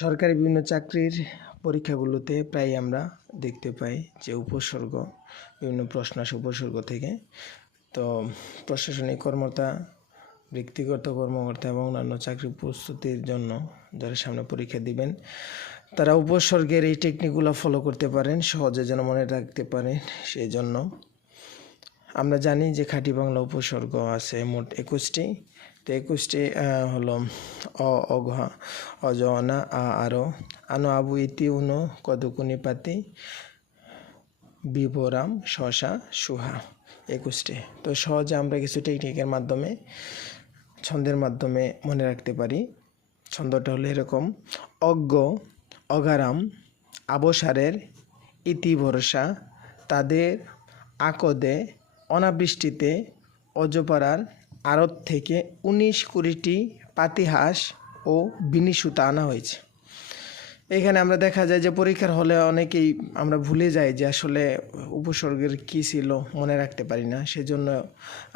সরকারি বিভিন্ন চাকরির পরীক্ষাগুলোতে প্রায় আমরা দেখতে পাই যে উপসর্গ, বিভিন্ন প্রশ্ন আসে উপসর্গ থেকে। তো প্রশাসনিক কর্মকর্তা, ব্যক্তিগত কর্মকর্তা এবং অন্যান্য চাকরি প্রস্তুতির জন্য যারা সামনে পরীক্ষা দিবেন, তারা উপসর্গের এই টেকনিকগুলো ফলো করতে পারেন, সহজে যেন মনে রাখতে পারেন সেই জন্য আমরা জানি যে খাঁটি বাংলা উপসর্গ আছে মোট একুশটি। তো একুশটি হলো অ, অঘ অজ অনা আ আরও আনো আবু ইতি, উনো, কদকুনি পাতি বিবরাম শশা, সুহা, একুশটি। তো সহজে আমরা কিছু টেকনিকের মাধ্যমে, ছন্দের মাধ্যমে মনে রাখতে পারি। ছন্দটা হলো এরকম, অজ্ঞ, অগারাম, আবসারের ইতি ভরসা, তাদের আকদে, অনাবৃষ্টিতে, অজপাড়ার আড়ত থেকে উনিশ কুড়িটি পাতিহাঁস ও বিনিসুতা আনা হয়েছে। এখানে আমরা দেখা যায় যে পরীক্ষার হলে অনেকেই আমরা ভুলে যাই যে আসলে উপসর্গের কী ছিল মনে রাখতে পারি না। সেজন্য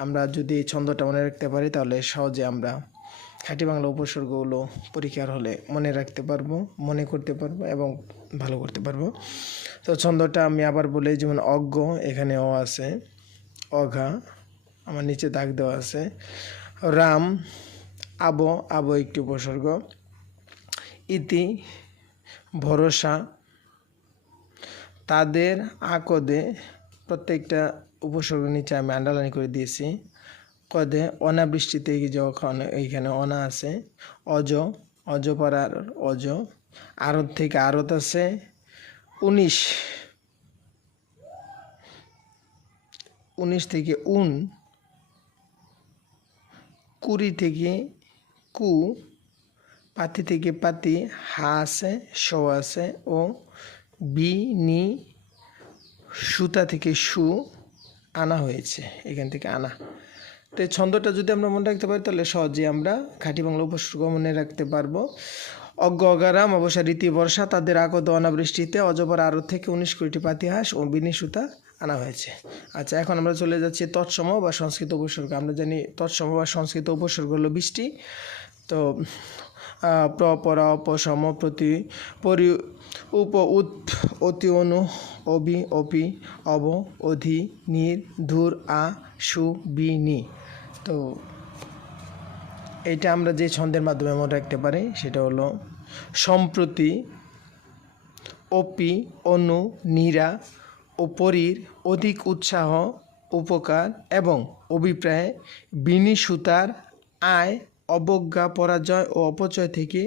আমরা যদি ছন্দটা মনে রাখতে পারি, তাহলে সহজে আমরা খাঁটি বাংলা উপসর্গগুলো পরীক্ষার হলে মনে রাখতে পারব, মনে করতে পারব এবং ভালো করতে পারব। তো ছন্দটা আমি আবার বলি, যেমন অজ্ঞ, এখানে অ আছে, অঘা আমার নিচে দাগ দেওয়া আছে। রাম, আবো আবো একটি উপসর্গ ইতি, ভরসা। তাদের আকদে প্রত্যেকটা উপসর্গ নিচে আমি আন্ডারলাইন করে দিয়েছি। কদে, অনাবৃষ্টিতে যখন এইখানে অনা আছে। অজ, অজপাড়ার অজ। আরত থেকে আরত আছে। উনিশ উনিশ থেকে উন। কুড়ি থেকে কু, পাতি থেকে পাতি, হা আছে, স আছে ও বি, নি, সুতা থেকে সু আনা হয়েছে, এখান থেকে আনা। তো এই ছন্দটা যদি আমরা মনে রাখতে পারি, তাহলে সহজেই আমরা খাঁটি বাংলা উপসর্গ মনে রাখতে পারব। অজ্ঞ, অগারাম অবশ্য রীতি, বর্ষা তাদের আগত অনাবৃষ্টিতে অজপর আরও থেকে উনিশ কোটি পাতিহাস ও বিনি সুতা আনা হয়েছে। আচ্ছা এখন আমরা চলে যাচ্ছি তৎসম বা সংস্কৃত উপসর্গ। আমরা জানি তৎসম বা সংস্কৃত উপসর্গ হলো বৃষ্টি। তো প্র পর অপসম প্রতি, পরি, উপ, উৎ, অতি, অনু, অবি, অপি, অব, অধি, নির, ধুর, আ, সু, বি, নি। তো এটা আমরা যে ছন্দের মাধ্যমে মনে রাখতে পারি, সেটা হলো সম্প্রতি অপি, অনু, নীরা ও পরীর অধিক উৎসাহ, উপকার এবং অভিপ্রায় বিনি সুতার আয়, অবজ্ঞা, পরাজয় ও অপচয় থেকে